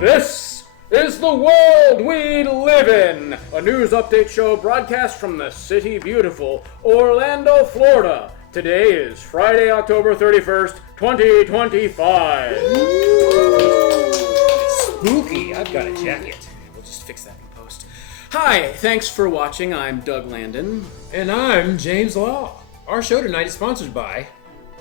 This is the world we live in, a news update show broadcast from the city beautiful Orlando, Florida. Today is Friday, October 31st, 2025. Spooky, I've got a jacket. We'll just fix that in post. Hi, thanks for watching. I'm Doug Landin. And I'm James Law. Our show tonight is sponsored by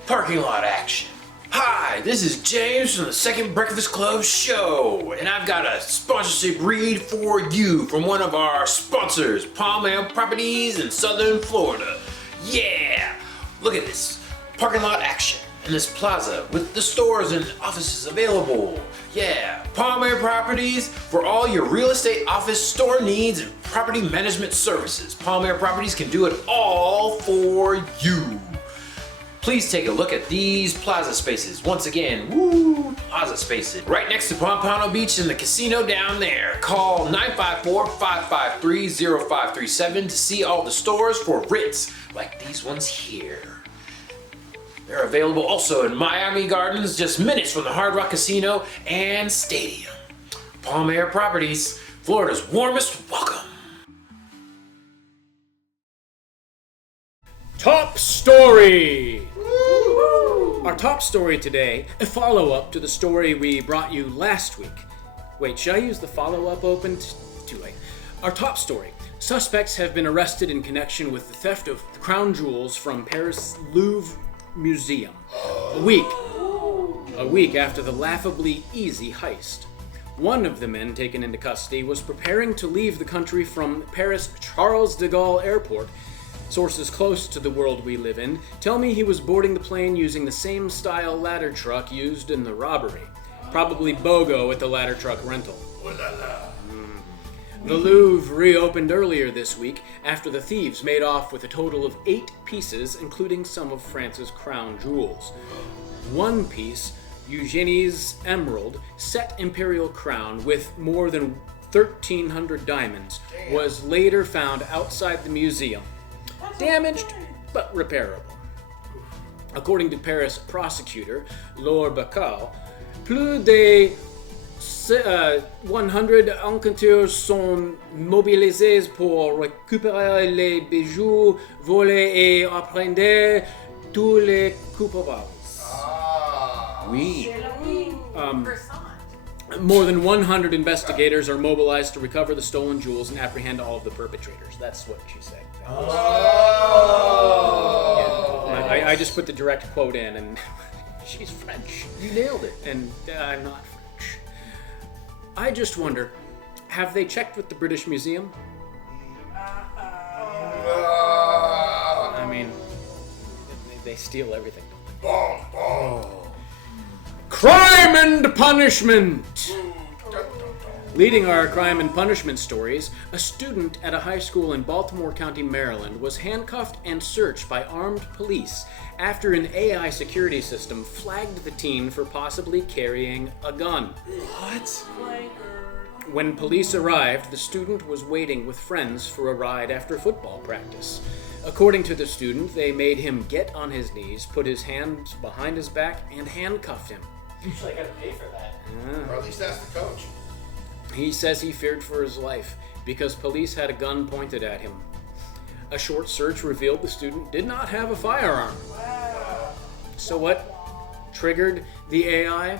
Parking Lot Action. Hi, this is James from the Second Breakfast Club show, and I've got a sponsorship read for you from one of our sponsors, Palm Properties in Southern Florida. Yeah, look at this, Parking Lot Action in this plaza with the stores and offices available. Yeah, Palm Properties for all your real estate office store needs and property management services. Palm Properties can do it all for you. Please take a look at these plaza spaces. Once again, plaza spaces. Right next to Pompano Beach and the casino down there. Call 954-553-0537 to see all the stores for rents, like these ones here. They're available also in Miami Gardens, just minutes from the Hard Rock Casino and Stadium. Palm Air Properties, Florida's warmest welcome. Top story! Our top story today, a follow-up to the story we brought you last week. Wait, should I use the follow-up open? Too late. Our top story. Suspects have been arrested in connection with the theft of crown jewels from Paris' Louvre Museum. A week after the laughably easy heist. One of the men taken into custody was preparing to leave the country from Paris Charles de Gaulle Airport. Sources close to the world we live in tell me he was boarding the plane using the same style ladder truck used in the robbery. Probably BOGO at the ladder truck rental. The Louvre reopened earlier this week after the thieves made off with a total of 8 pieces, including some of France's crown jewels. One piece, Eugenie's emerald, set imperial crown with more than 1,300 diamonds, was later found outside the museum. Damaged, but repairable. According to Paris prosecutor Laure Bacall, plus de 100 enquêteurs sont mobilisés pour récupérer les bijoux volés et apprendre tous les coupables. Oui. More than 100 investigators are mobilized to recover the stolen jewels and apprehend all of the perpetrators. That's what she said. I just put the direct quote in, and she's French. You nailed it. And I'm not French. I just wonder, have they checked with the British Museum? I mean, they steal everything, don't they? Crime and punishment! Leading our crime and punishment stories, a student at a high school in Baltimore County, Maryland, was handcuffed and searched by armed police after an AI security system flagged the teen for possibly carrying a gun. What? When police arrived, the student was waiting with friends for a ride after football practice. According to the student, they made him get on his knees, put his hands behind his back, and handcuffed him. Usually I gotta pay for that. Or at least ask the coach. He says he feared for his life because police had a gun pointed at him. A short search revealed the student did not have a firearm. Wow. So what triggered the AI?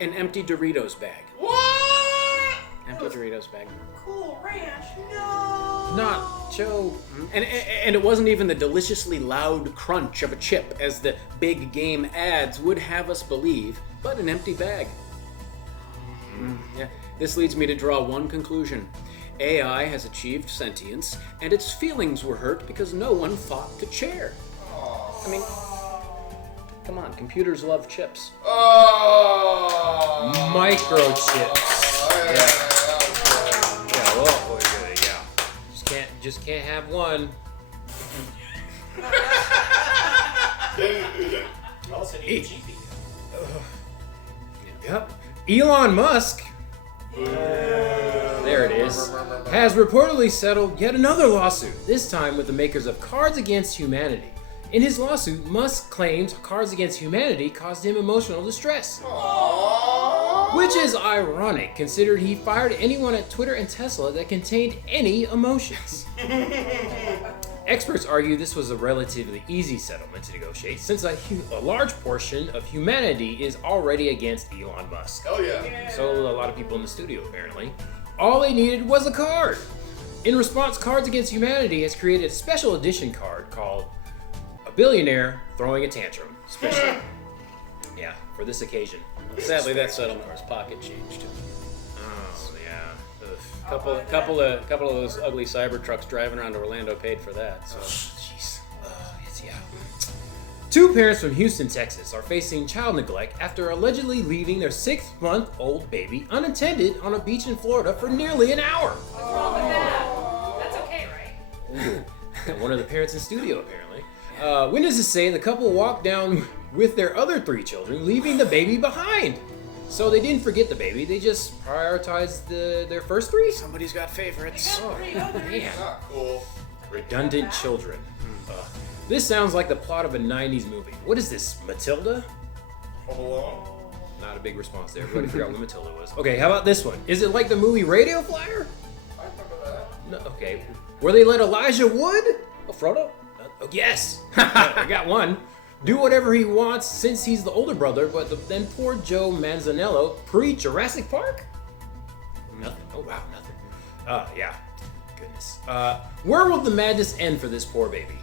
An empty Doritos bag. What? Empty Doritos bag. Cool Ranch? No. Not Joe. And it wasn't even the deliciously loud crunch of a chip as the big game ads would have us believe, but an empty bag. Yeah. This leads me to draw one conclusion. AI has achieved sentience, and its feelings were hurt because no one fought to chair. I mean, come on, computers love chips. Microchips. Yeah. Just can't have one. Also need a GP. Yep. Elon Musk, there it is, has reportedly settled yet another lawsuit, this time with the makers of Cards Against Humanity. In his lawsuit, Musk claims Cards Against Humanity caused him emotional distress. Aww. Which is ironic, considering he fired anyone at Twitter and Tesla that contained any emotions. Experts argue this was a relatively easy settlement to negotiate, since a large portion of humanity is already against Elon Musk. Hell yeah. So a lot of people in the studio, apparently. All they needed was a card. In response, Cards Against Humanity has created a special edition card called A Billionaire Throwing a Tantrum. Special. Yeah, for this occasion. Sadly, that settlement was pocket change too. Oh, yeah. Ugh. Couple of those ugly cyber trucks driving around Orlando paid for that. So. Jeez. Yeah. Two parents from Houston, Texas are facing child neglect after allegedly leaving their 6-month-old baby unattended on a beach in Florida for nearly an hour. What's wrong with that? That's okay, right? One of the parents in studio, apparently. Witnesses say the couple walked down with their other 3 children, leaving the baby behind. So they didn't forget the baby, they just prioritized their first 3? Somebody's got favorites. Oh, man. Not cool. Redundant children. This sounds like the plot of a 90s movie. What is this, Matilda? Home Alone. Not a big response there. Everybody forgot what Matilda was. Okay, how about this one? Is it like the movie Radio Flyer? I remember that. No, okay. Where they let Elijah Wood? Oh, Frodo? Oh, yes. I got one. Do whatever he wants since he's the older brother, but then poor Joe Manzanello pre-Jurassic Park? Nothing. Oh, wow, nothing. Yeah. Goodness. Where will the madness end for this poor baby?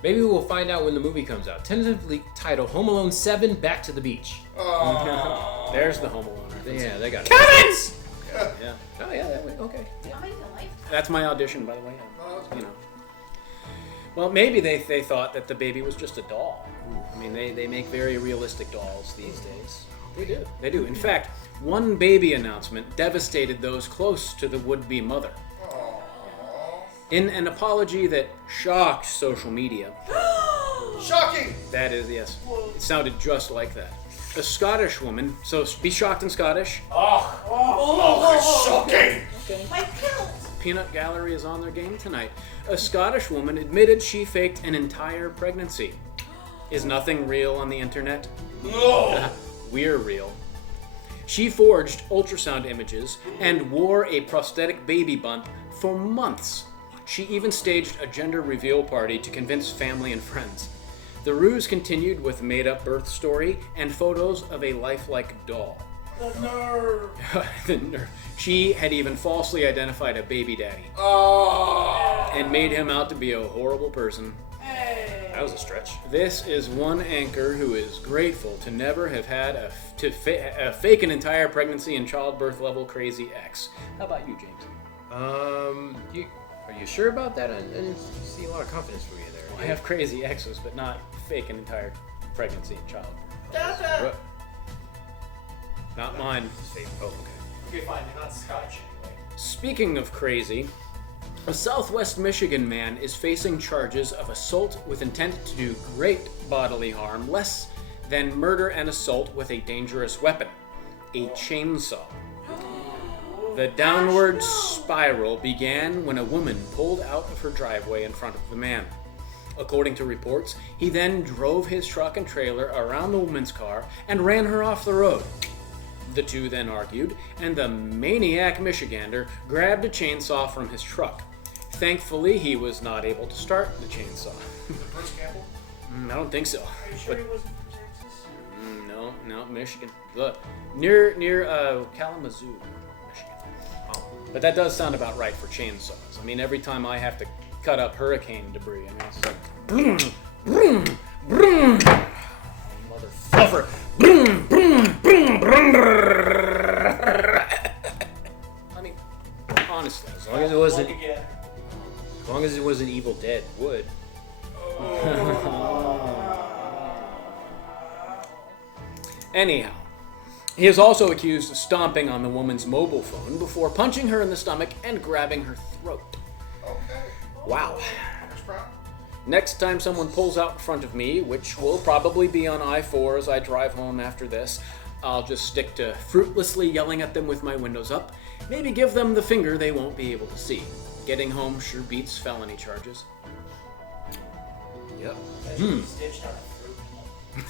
Maybe we'll find out when the movie comes out. Tentatively titled Home Alone 7 Back to the Beach. Oh. There's the Home Alone reference. Yeah, they got it. Kevins! Yeah. Yeah. Oh, yeah, that way. Okay. I'm in life. That's my audition, by the way. Oh, that's You know. Well, maybe they thought that the baby was just a doll. I mean, they make very realistic dolls these days. They do. They do. In fact, one baby announcement devastated those close to the would-be mother. In an apology that shocked social media, Shocking! that is, yes, it sounded just like that. A Scottish woman, so be shocked in Scottish. Oh, shocking! My kilt! Peanut Gallery is on their game tonight. A Scottish woman admitted she faked an entire pregnancy. Is nothing real on the internet? No! We're real. She forged ultrasound images and wore a prosthetic baby bump for months. She even staged a gender reveal party to convince family and friends. The ruse continued with a made-up birth story and photos of a lifelike doll. The nerve! The nerve. She had even falsely identified a baby daddy Oh! and made him out to be a horrible person. That was a stretch. This is one anchor who is grateful to never have had to fake an entire pregnancy and childbirth level crazy ex. How about you, James? Are you sure about that? I didn't see a lot of confidence from you there. I have crazy exes, but not fake an entire pregnancy and childbirth. What? Not mine. Oh, okay. Okay, fine, you're not Scottish anyway. Speaking of crazy, a Southwest Michigan man is facing charges of assault with intent to do great bodily harm, less than murder and assault with a dangerous weapon, a chainsaw. The downward spiral began when a woman pulled out of her driveway in front of the man. According to reports, he then drove his truck and trailer around the woman's car and ran her off the road. The two then argued, and the maniac Michigander grabbed a chainsaw from his truck. Thankfully, he was not able to start the chainsaw. Bruce Campbell? I don't think so. Are you sure he wasn't from Texas? No, Michigan. Near Kalamazoo, Michigan. But that does sound about right for chainsaws. I mean, every time I have to cut up hurricane debris, I mean, it's like broom, broom, broom. Motherfucker. Broom, broom, broom, broom. I mean, honestly. As long as it wasn't, Look again. as long as it wasn't Evil Dead wood. Anyhow, he is also accused of stomping on the woman's mobile phone before punching her in the stomach and grabbing her throat. Okay. Wow. Chris Brown? Next time someone pulls out in front of me, which will probably be on I-4 as I drive home after this, I'll just stick to fruitlessly yelling at them with my windows up, maybe give them the finger they won't be able to see. Getting home sure beats felony charges. Yep. Imagine stitched on a fruit.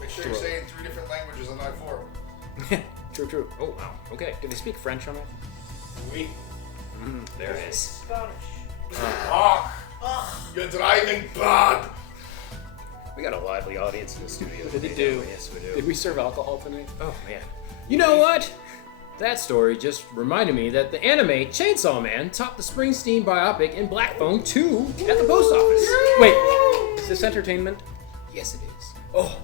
Make sure you're saying 3 different languages on I-4. True. Oh, wow. Okay. Do they speak French on it? Oui. There it is. Scottish. You're driving bad. We got a lively audience in the studio. Did they today, do? don't we? Yes, we do. Did we serve alcohol tonight? Oh, man. You know what? That story just reminded me that the anime Chainsaw Man topped the Springsteen biopic in Black Phone 2 at the post office. Wait, is this entertainment? Yes, it is. Oh,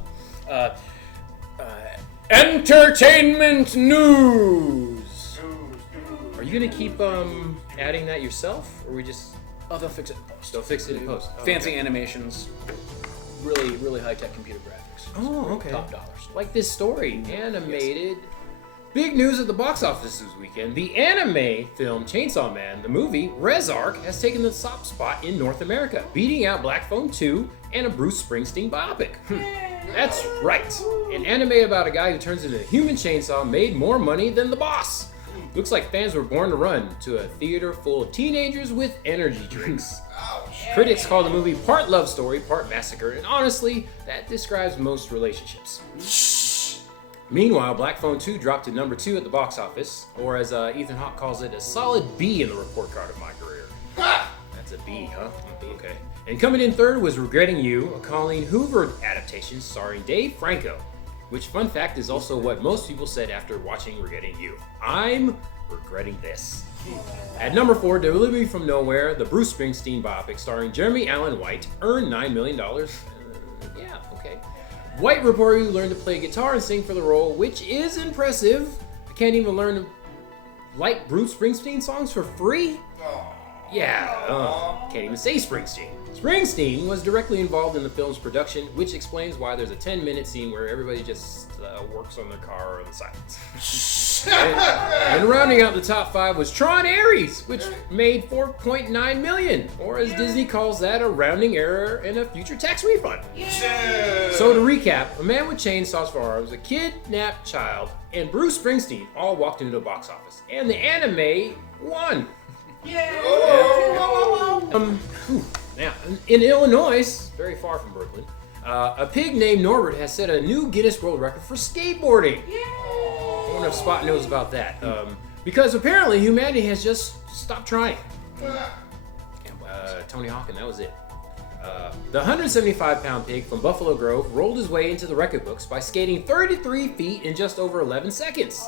entertainment news. Are you gonna keep adding that yourself, or we just Oh, they'll fix it in post. they'll fix it in post? Oh, Fancy okay. animations, really high-tech computer graphics. Oh, okay. Top dollars. Like this story, animated. Big news at the box office this weekend. The anime film Chainsaw Man, the movie, Resark, has taken the top spot in North America, beating out Black Phone 2 and a Bruce Springsteen biopic. That's right. An anime about a guy who turns into a human chainsaw made more money than the boss. Looks like fans were born to run to a theater full of teenagers with energy drinks. Critics call the movie part love story, part massacre, and honestly, that describes most relationships. Meanwhile, Black Phone 2 dropped to number 2 at the box office, or as Ethan Hawke calls it, a solid B in the report card of my career. That's a B, huh? Okay. And coming in third was Regretting You, a Colleen Hoover adaptation starring Dave Franco, which, fun fact, is also what most people said after watching Regretting You. I'm regretting this. At number 4, Delivery from Nowhere, the Bruce Springsteen biopic starring Jeremy Allen White, earned $9 million. Yeah, okay. White reportedly learned to play guitar and sing for the role, which is impressive. I can't even learn to like Bruce Springsteen songs for free? Yeah, can't even say Springsteen. Springsteen was directly involved in the film's production, which explains why there's a 10-minute scene where everybody just works on their car on the sides. and rounding out the top 5 was Tron Ares, which made $4.9 million, or as Disney calls that, a rounding error and a future tax refund. So to recap, a man with chainsaws for arms, a kidnapped child, and Bruce Springsteen all walked into the box office, and the anime won. Now, in Illinois, very far from Brooklyn, a pig named Norbert has set a new Guinness World Record for skateboarding. I wonder if Spot knows about that. Because apparently humanity has just stopped trying. Tony Hawk, and that was it. The 175-pound pig from Buffalo Grove rolled his way into the record books by skating 33 feet in just over 11 seconds.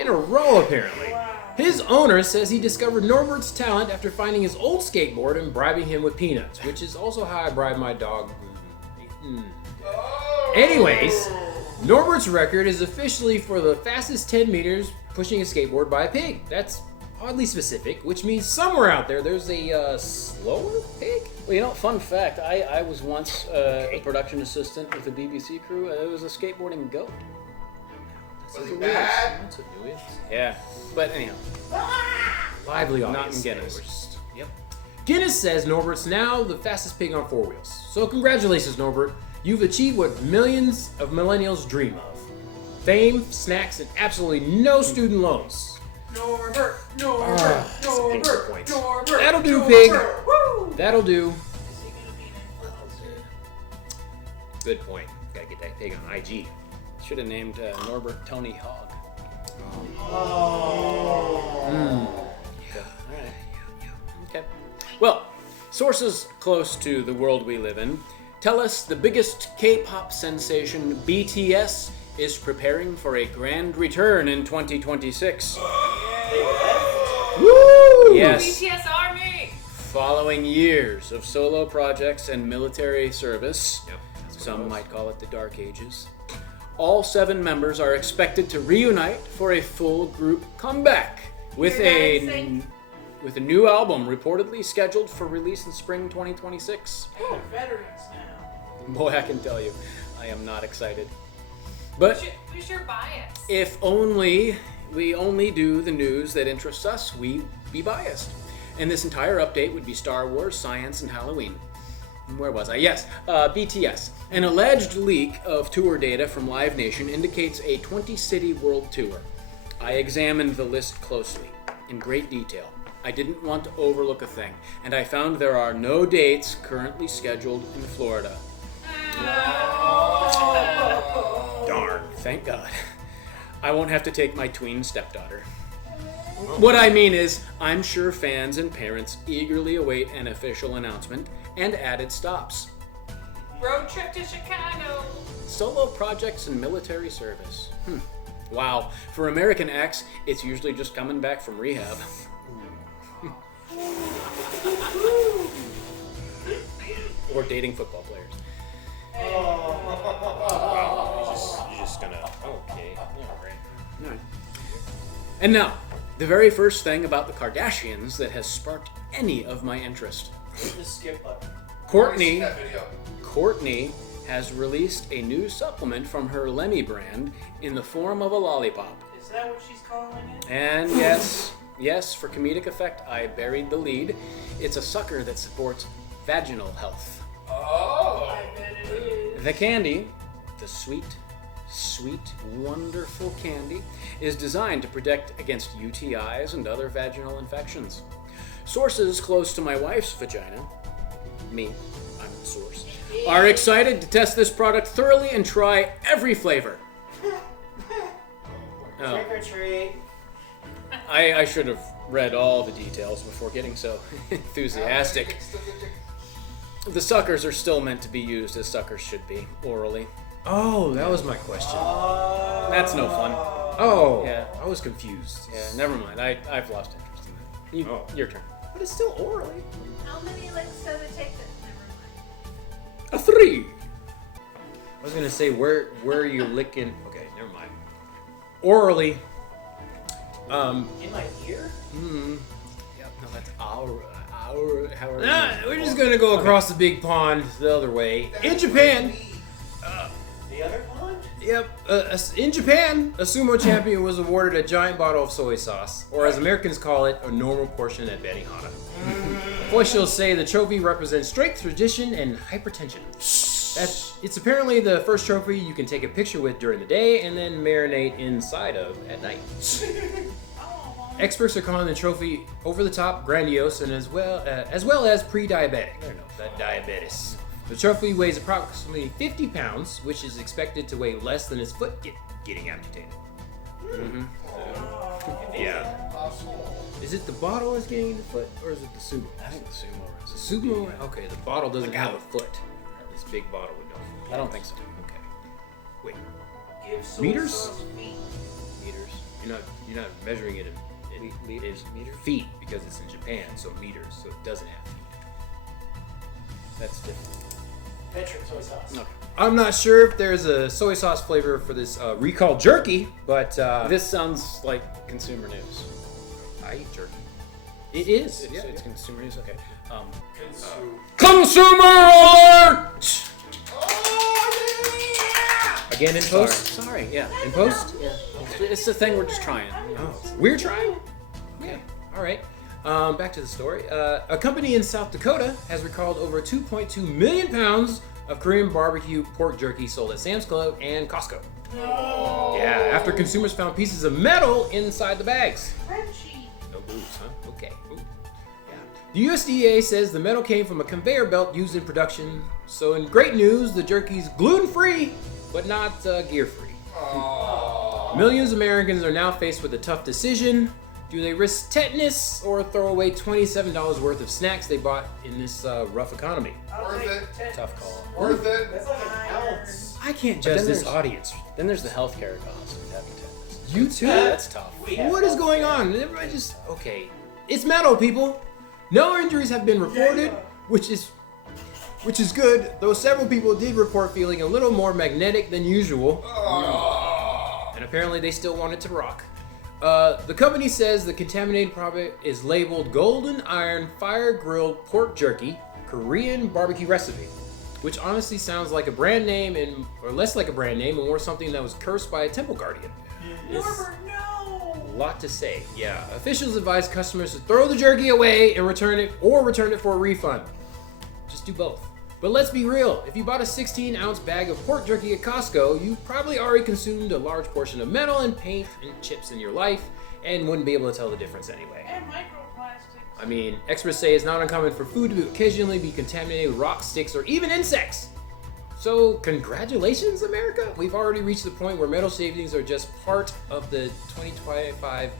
In a row, apparently. His owner says he discovered Norbert's talent after finding his old skateboard and bribing him with peanuts, which is also how I bribe my dog. Anyways, Norbert's record is officially for the fastest 10 meters pushing a skateboard by a pig. That's oddly specific, which means somewhere out there there's a slower pig? Well, you know, fun fact, I was once a production assistant with the BBC crew. It was a skateboarding goat. Was it bad? That's what it is. Yeah, but anyhow. Lively Not audience. in Guinness. We're just- Yep. Guinness says Norbert's now the fastest pig on 4 wheels. So congratulations, Norbert. You've achieved what millions of millennials dream of. Fame, snacks, and absolutely no student loans. Norbert, That's a painful point. Norbert. That'll do, pig. That'll do. Is he gonna be an influencer? Good point. Gotta get that pig on IG. Should have named Norbert Tony Hogg. Alright. Okay. Well, sources close to the world we live in tell us the biggest K-pop sensation, BTS, is preparing for a grand return in 2026. Woo! Yes. BTS Army! Following years of solo projects and military service, Yep, that's what it some was. might call it the Dark Ages, all 7 members are expected to reunite for a full group comeback with You're dancing. with a new album reportedly scheduled for release in spring 2026. They're veterans now. Boy, I can tell you, I am not excited. But Who's your bias? if only we only do the news that interests us, we'd be biased. And this entire update would be Star Wars, science, and Halloween. Where was I? Yes, BTS. An alleged leak of tour data from Live Nation indicates a 20-city world tour. I examined the list closely, in great detail. I didn't want to overlook a thing, and I found there are no dates currently scheduled in Florida. Darn. Thank God. I won't have to take my tween stepdaughter. What I mean is, I'm sure fans and parents eagerly await an official announcement and added stops. Road trip to Chicago. Solo projects and military service. Wow, for American X, it's usually just coming back from rehab. Or dating football players. You're just gonna. Okay. Alright. Alright. And now, the very first thing about the Kardashians that has sparked any of my interest. Hit the skip button. Courtney That video. has released a new supplement from her Lemmy brand in the form of a lollipop. Is that what she's calling it? And yes, for comedic effect, I buried the lead. It's a sucker that supports vaginal health. Oh. I bet it is. The candy, the sweet, wonderful candy, is designed to protect against UTIs and other vaginal infections. Sources close to my wife's vagina, me, I'm the source, are excited to test this product thoroughly and try every flavor. Oh, Trick or treat. I should have read all the details before getting so enthusiastic. The suckers are still meant to be used as suckers should be, orally. Oh, that was my question. That's no fun. Oh, Yeah. I was confused. Yeah, never mind. I've lost interest in that. Your turn. But it's still orally. How many licks does it take to... Never mind. A 3. I was gonna say where are you licking? Okay, never mind. Orally. In my ear? Yep, no, that's our, however. We're just gonna go across the big pond the other way. In Japan. The other pond? Yep. In Japan, a sumo champion was awarded a giant bottle of soy sauce, or as Americans call it, a normal portion at Benihana. Officials say the trophy represents strength, tradition, and hypertension. It's apparently the first trophy you can take a picture with during the day and then marinate inside of at night. Experts are calling the trophy over the top, grandiose, and as well as pre-diabetic. That diabetes. The trophy weighs approximately 50 pounds, which is expected to weigh less than his foot getting amputated. Yeah. Is it the bottle that's getting in the foot, or is it the sumo? I think the sumo is. The sumo? Okay, the bottle doesn't have a foot. This big bottle with no foot. I don't think so. Okay. Wait, Give soy Meters? sauce feet. Meters. you're not measuring it in Liters? Meters? feet because it's in Japan, so meters, so it doesn't have feet. That's different. Metric soy sauce. Okay. I'm not sure if there's a soy sauce flavor for this recalled jerky, but This sounds like consumer news. I eat jerky. It is. It's consumer news. Okay. Consumer. Consumer alert! Again in post? Sorry. Yeah. In post? Yeah. It's the thing we're just trying. Oh, we're trying? Okay. All right. Back to the story. A company in South Dakota has recalled over 2.2 million pounds of Korean barbecue pork jerky sold at Sam's Club and Costco. Yeah, after consumers found pieces of metal inside the bags. Crunchy. No booze, huh? Okay. Ooh. Yeah. The USDA says the metal came from a conveyor belt used in production. So in great news, the jerky's gluten-free, but not gear-free. Millions of Americans are now faced with a tough decision. Do they risk tetanus or throw away $27 worth of snacks they bought in this rough economy? Worth it. Tough call. Worth it. That's like an ounce. I can't But judge then this there's- audience. Then there's the healthcare cost of having tetanus. You too? That's tough. What is going on? Everybody just okay. It's metal, people. No injuries have been reported, which is good. Though several people did report feeling a little more magnetic than usual, and apparently they still want it to rock. The company says the contaminated product is labeled Golden Iron Fire Grilled Pork Jerky Korean Barbecue Recipe, which honestly sounds like a brand name or less like a brand name and more something that was cursed by a temple guardian. Norbert, no! A lot to say. Yeah. Officials advise customers to throw the jerky away and return it for a refund. Just do both. But let's be real. If you bought a 16-ounce bag of pork jerky at Costco, you probably already consumed a large portion of metal and paint and chips in your life and wouldn't be able to tell the difference anyway. And microplastics. I mean, experts say it's not uncommon for food to occasionally be contaminated with rocks, sticks, or even insects. So, congratulations, America! We've already reached the point where metal shavings are just part of the 2025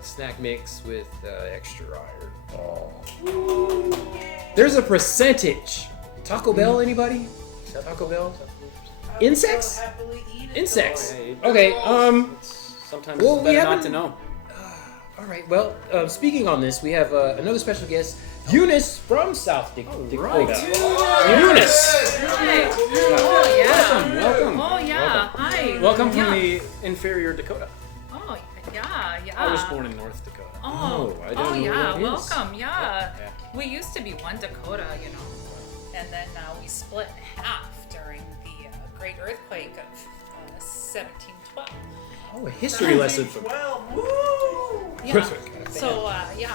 snack mix with extra iron. Oh. There's a percentage. Taco Bell, anybody? Taco Bell? Insects? Insects. Okay, Sometimes well, it's we better not haven't- to know. all right, well, speaking on this, we have another special guest, Eunice from South Dakota. Eunice! Hi. Oh, yeah. Welcome. Oh, yeah. Hi. Welcome from yeah. the inferior Dakota. Oh, yeah, yeah. I was born in North Dakota. Oh, I don't know yeah. what that is. Welcome. Yeah. Yeah. We used to be one Dakota, you know, and then we split in half during the Great Earthquake of 1712. Oh, a history lesson from... Yeah.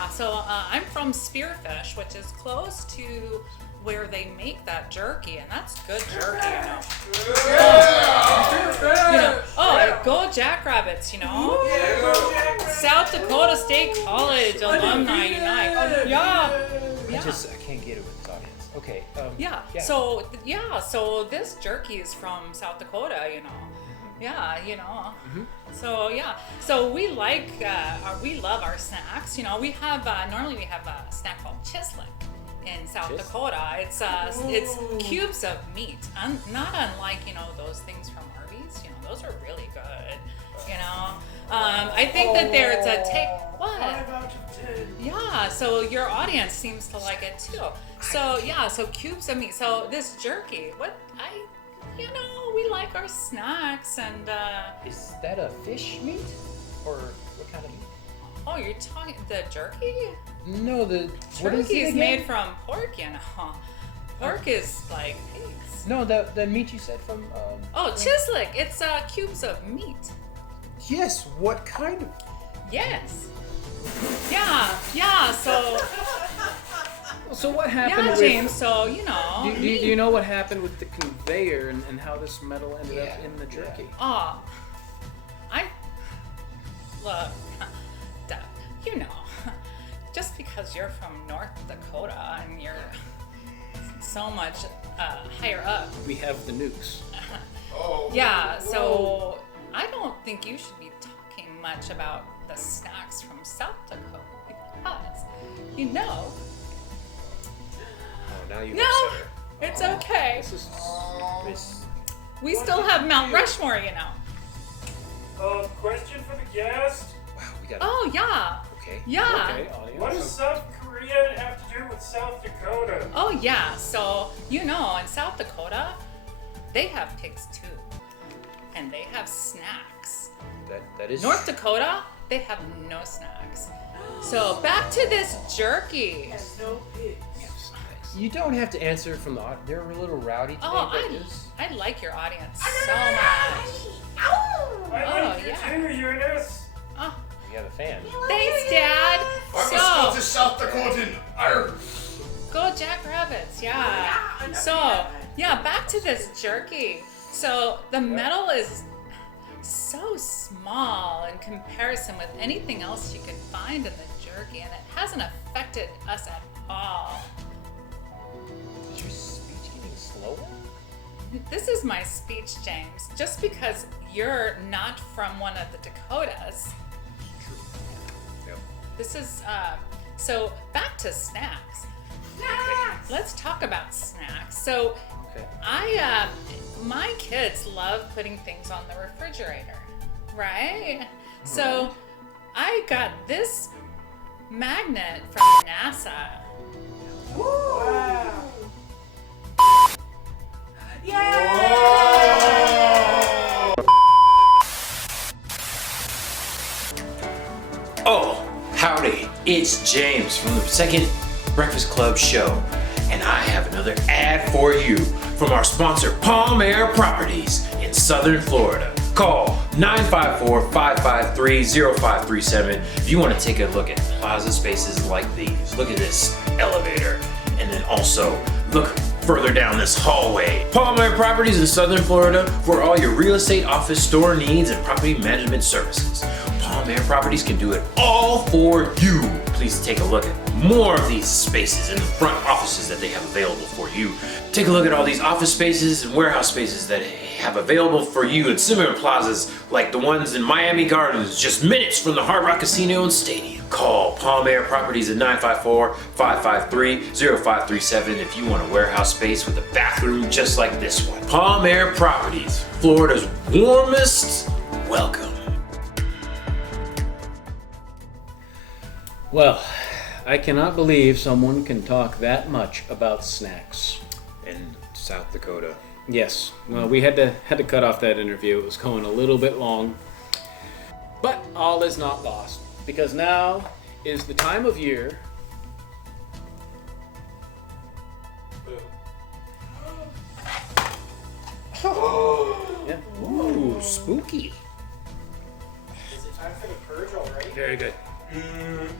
So I'm from Spearfish, which is close to where they make that jerky, and that's good jerky, you know. Go Jackrabbits, you know. South Dakota State College Alumni Unite. Yeah. I can't get it with this audience. Okay. So this jerky is from South Dakota, you know. Yeah, you know. So we love our snacks. You know, we have normally we have a snack called chislic in South Dakota. It's cubes of meat, not unlike those things from Arby's. You know, those are really good. You know, I think that there's a take. What? 5 out of 10. Yeah, so your audience seems to like it too. So cubes of meat. So this jerky, we like our snacks and. Is that a fish meat? Or what kind of meat? Oh, you're talking the jerky? No, the... what is Jerky it is again? made from pork, you know. Pork is like pigs. No, the meat you said from... Oh, chislic. It's cubes of meat. Yes, what kind of... Yes. Yeah, so... So what happened Yeah, with... James, so, you know... Do you know what happened with the conveyor and how this metal ended up in the jerky? Look, Doug, you know, just because you're from North Dakota and you're so much higher up. We have the nukes. Yeah, so I don't think you should be talking much about the snacks from South Dakota because, you know... Oh, now you No, upset her. it's okay. Miss... We still have Mount Rushmore, you know. Question for the guest. Wow, we got... Oh, yeah. Okay. Yeah. Okay, audience. What does South Korea have to do with South Dakota? Oh, yeah. So, you know, in South Dakota, they have pigs too. And they have snacks. That is... North Dakota, they have no snacks. So, back to this jerky. You don't have to answer from the... They're a little rowdy today, Oh, but it's... I like your audience so much. I like you yeah. too, Eunice. Oh, We have a fan. thanks, Dad. I'm a So, Scottish South Dakotan. Arr. go Jackrabbits, yeah. So, yeah, back to this jerky. So, the metal is so small in comparison with anything else you can find in the jerky, and it hasn't affected us at all. Is your speech getting slower? This is my speech, James. Just because you're not from one of the Dakotas. True. Yep. This is, so back to snacks. Let's talk about snacks. So, Okay. my kids love putting things on the refrigerator, right? So, I got this magnet from NASA. Oh, howdy. It's James from the Second Breakfast Club show, and I have another ad for you from our sponsor, Palm Air Properties in Southern Florida. Call 954-553-0537 if you want to take a look at plaza spaces like these. Look at this elevator, and then also look further down this hallway. Palm Air Properties in Southern Florida for all your real estate, office, store needs, and property management services. Palm Air Properties can do it all for you. Please take a look at more of these spaces in the front offices that they have available for you. Take a look at all these office spaces and warehouse spaces that have available for you in similar plazas like the ones in Miami Gardens, just minutes from the Hard Rock Casino and Stadium. Call Palm Air Properties at 954-553-0537 if you want a warehouse space with a bathroom just like this one. Palm Air Properties, Florida's warmest welcome. Well, I cannot believe someone can talk that much about snacks. In South Dakota. Yes, well, we had to cut off that interview. It was going a little bit long. But all is not lost, because now is the time of year. Yeah. Ooh, spooky. Is it time for the purge already? Very good.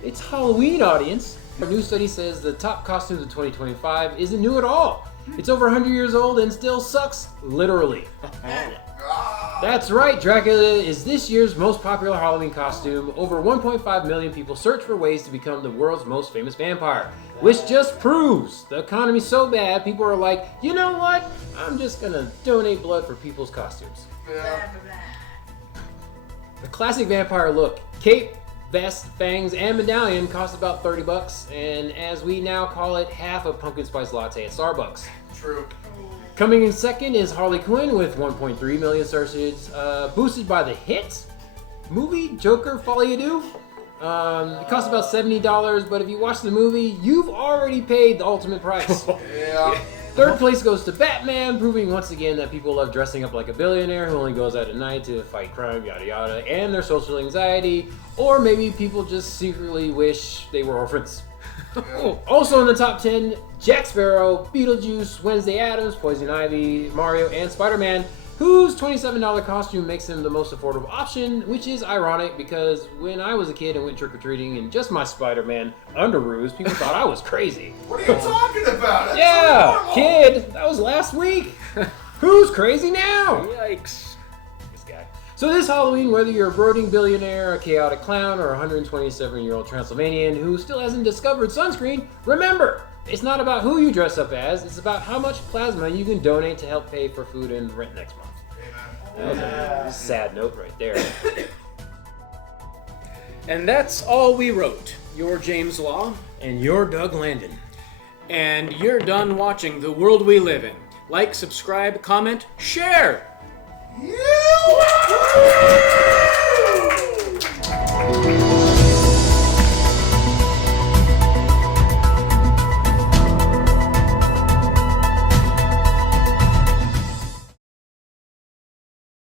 It's Halloween, audience. A new study says the top costumes of 2025 isn't new at all. It's over 100 years old and still sucks, literally. That's right, Dracula is this year's most popular Halloween costume. Over 1.5 million people search for ways to become the world's most famous vampire, which just proves the economy's so bad, people are like, you know what? I'm just gonna donate blood for people's costumes. The classic vampire look, cape, vest, fangs, and medallion cost about $30, and as we now call it, half a pumpkin spice latte at Starbucks. True. Coming in second is Harley Quinn with 1.3 million searches, boosted by the hit movie Joker Folly You Do. It costs about $70, but if you watch the movie, you've already paid the ultimate price. Yeah. Third place goes to Batman, proving once again that people love dressing up like a billionaire who only goes out at night to fight crime, yada yada, and their social anxiety, or maybe people just secretly wish they were orphans. Also in the top 10, Jack Sparrow, Beetlejuice, Wednesday Addams, Poison Ivy, Mario, and Spider-Man, whose $27 costume makes him the most affordable option, which is ironic because when I was a kid and went trick-or-treating in just my Spider-Man underoos, people thought I was crazy. What are you talking about? That's Yeah, normal. kid, that was last week. Who's crazy now? Yikes. This guy. So this Halloween, whether you're a brooding billionaire, a chaotic clown, or a 127-year-old Transylvanian who still hasn't discovered sunscreen, remember, it's not about who you dress up as, it's about how much plasma you can donate to help pay for food and rent next month. That was a sad note right there. And that's all we wrote. You're James Law, And you're Doug Landin. and you're done watching the world we live in. Like, subscribe, comment, share! You